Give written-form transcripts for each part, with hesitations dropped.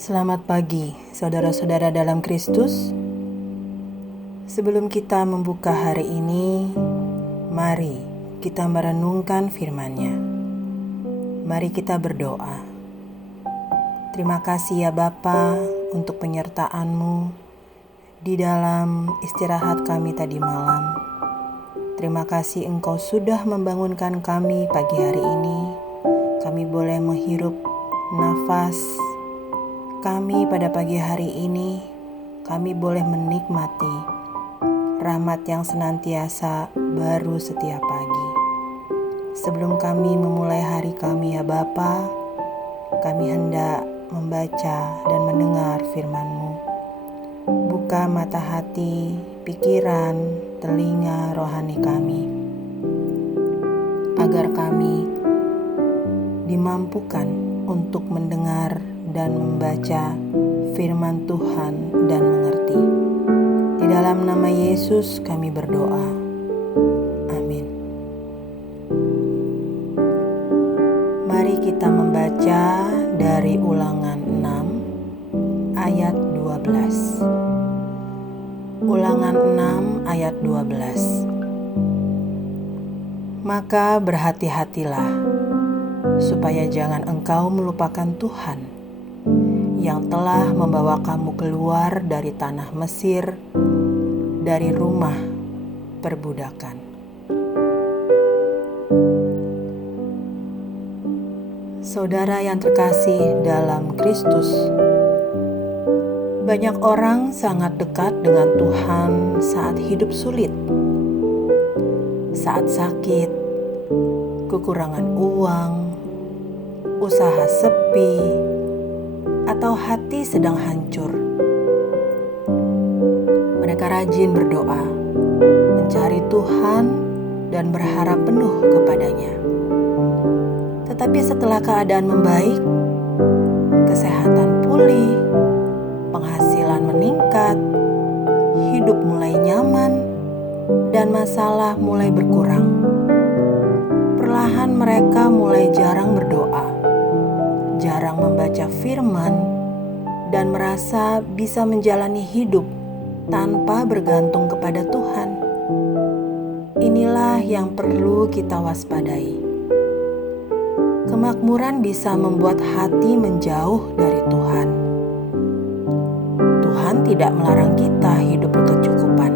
Selamat pagi, saudara-saudara dalam Kristus. Sebelum kita membuka hari ini, mari kita merenungkan firman-Nya. Mari kita berdoa. Terima kasih ya Bapa untuk penyertaan-Mu di dalam istirahat kami tadi malam. Terima kasih Engkau sudah membangunkan kami pagi hari ini. Kami boleh menghirup nafas kami pada pagi hari ini. Kami boleh menikmati rahmat yang senantiasa baru setiap pagi. Sebelum kami memulai hari kami ya Bapa, kami hendak membaca dan mendengar firman-Mu. Buka mata hati, pikiran, telinga rohani kami, agar kami dimampukan untuk mendengar dan membaca firman Tuhan dan mengerti. Di dalam nama Yesus kami berdoa. Amin. Mari kita membaca dari Ulangan 6 ayat 12. Ulangan 6 ayat 12. Maka berhati-hatilah supaya jangan engkau melupakan Tuhan yang telah membawa kamu keluar dari tanah Mesir, dari rumah perbudakan. Saudara yang terkasih dalam Kristus, banyak orang sangat dekat dengan Tuhan saat hidup sulit, saat sakit, kekurangan uang, usaha sepi, atau hati sedang hancur. Mereka rajin berdoa, mencari Tuhan dan berharap penuh kepadanya. Tetapi setelah keadaan membaik, kesehatan pulih, penghasilan meningkat, hidup mulai nyaman, dan masalah mulai berkurang, perlahan mereka mulai jarang berdoa, jarang membaca firman, dan merasa bisa menjalani hidup tanpa bergantung kepada Tuhan. Inilah yang perlu kita waspadai. Kemakmuran bisa membuat hati menjauh dari Tuhan. Tuhan tidak melarang kita hidup berkecukupan,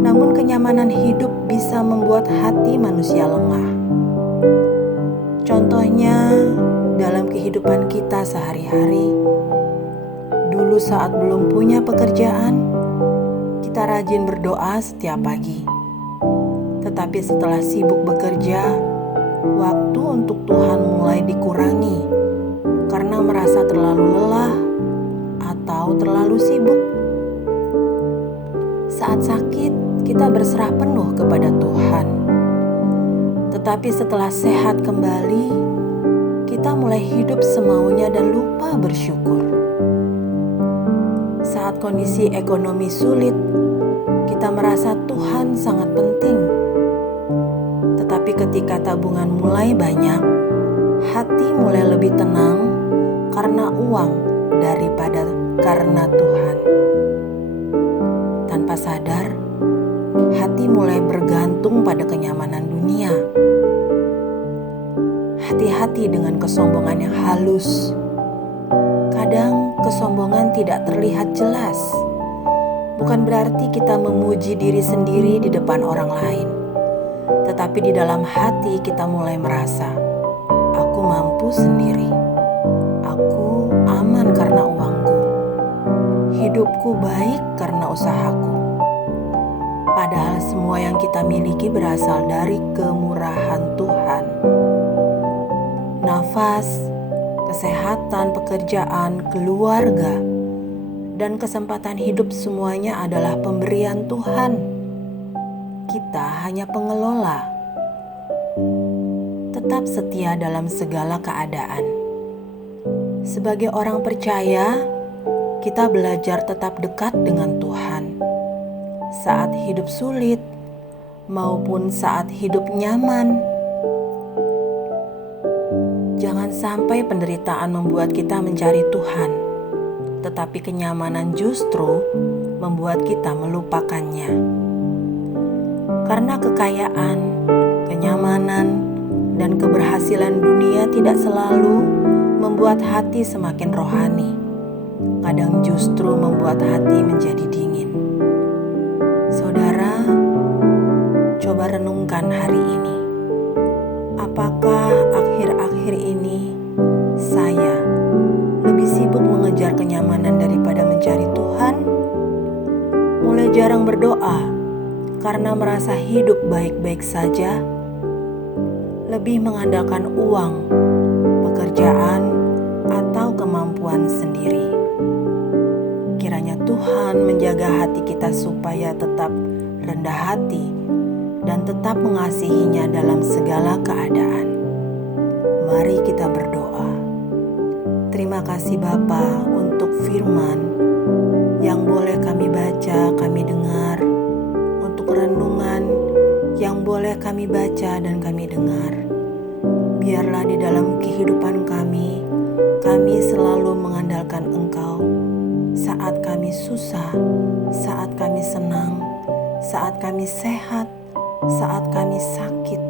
namun kenyamanan hidup bisa membuat hati manusia lengah. Contohnya, dalam kehidupan kita sehari-hari, dulu saat belum punya pekerjaan, kita rajin berdoa setiap pagi. Tetapi setelah sibuk bekerja, waktu untuk Tuhan mulai dikurangi karena merasa terlalu lelah atau terlalu sibuk. Saat sakit, kita berserah penuh kepada Tuhan. Tetapi setelah sehat kembali, kita mulai hidup semaunya dan lupa bersyukur. Saat kondisi ekonomi sulit, kita merasa Tuhan sangat penting. Tetapi ketika tabungan mulai banyak, hati mulai lebih tenang karena uang daripada karena Tuhan. Tanpa sadar, hati mulai bergantung pada kenyamanan dunia. Hati-hati dengan kesombongan yang halus. Kadang kesombongan tidak terlihat jelas. Bukan berarti kita memuji diri sendiri di depan orang lain. Tetapi di dalam hati kita mulai merasa, aku mampu sendiri. Aku aman karena uangku. Hidupku baik karena usahaku. Padahal semua yang kita miliki berasal dari kemurahan Tuhan. Nafas, kesehatan, pekerjaan, keluarga, dan kesempatan hidup semuanya adalah pemberian Tuhan. Kita hanya pengelola. Tetap setia dalam segala keadaan. Sebagai orang percaya, kita belajar tetap dekat dengan Tuhan. Saat hidup sulit maupun saat hidup nyaman. Jangan sampai penderitaan membuat kita mencari Tuhan, tetapi kenyamanan justru membuat kita melupakannya. Karena kekayaan, kenyamanan, dan keberhasilan dunia tidak selalu membuat hati semakin rohani. Kadang justru membuat hati menjadi dingin. Saudara, coba renungkan hari ini. Apakah akhir-akhir ini saya lebih sibuk mengejar kenyamanan daripada mencari Tuhan? Mulai jarang berdoa karena merasa hidup baik-baik saja, lebih mengandalkan uang, pekerjaan, atau kemampuan sendiri. Kiranya Tuhan menjaga hati kita supaya tetap rendah hati dan tetap mengasihinya dalam segala keadaan. Mari kita berdoa. Terima kasih Bapa untuk firman yang boleh kami baca, kami dengar, untuk renungan yang boleh kami baca dan kami dengar. Biarlah di dalam kehidupan kami selalu mengandalkan Engkau saat kami susah, saat kami senang, saat kami sehat, saat kami sakit.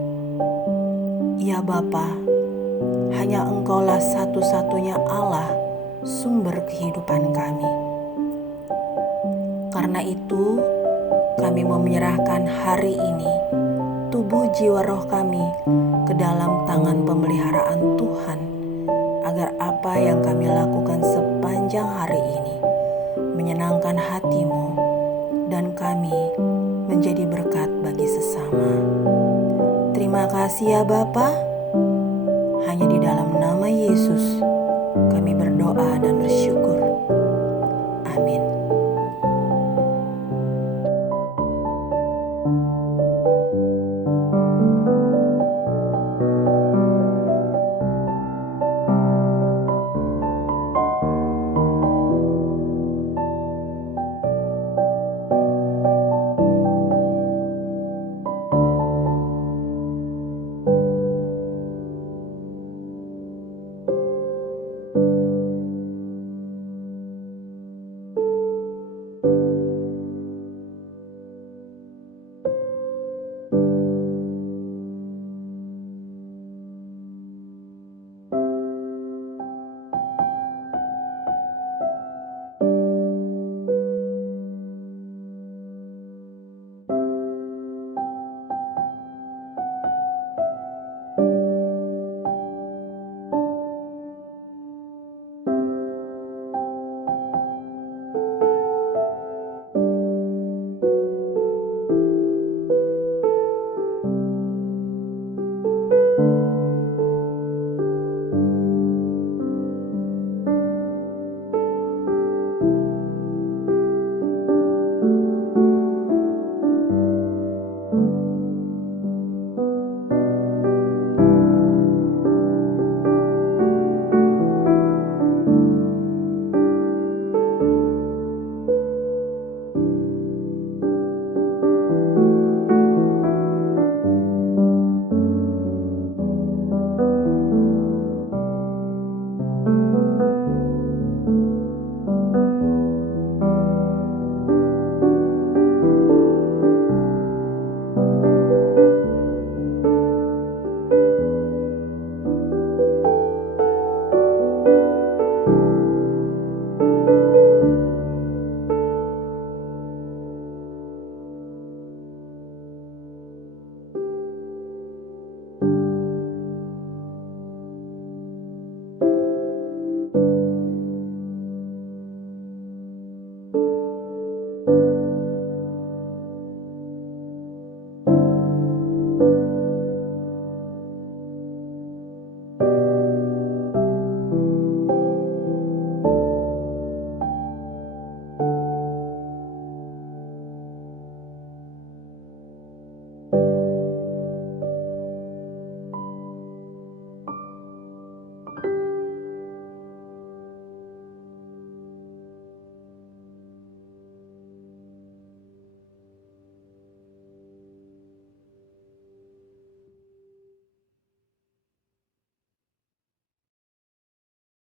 Ya Bapa, hanya Engkaulah satu-satunya Allah, sumber kehidupan kami. Karena itu, kami mau menyerahkan hari ini tubuh jiwa roh kami ke dalam tangan pemeliharaan Tuhan, agar apa yang kami lakukan sepanjang hari ini menyenangkan hati-Mu dan kami menjadi berkat bagi sesama. Terima kasih ya Bapa. Hanya di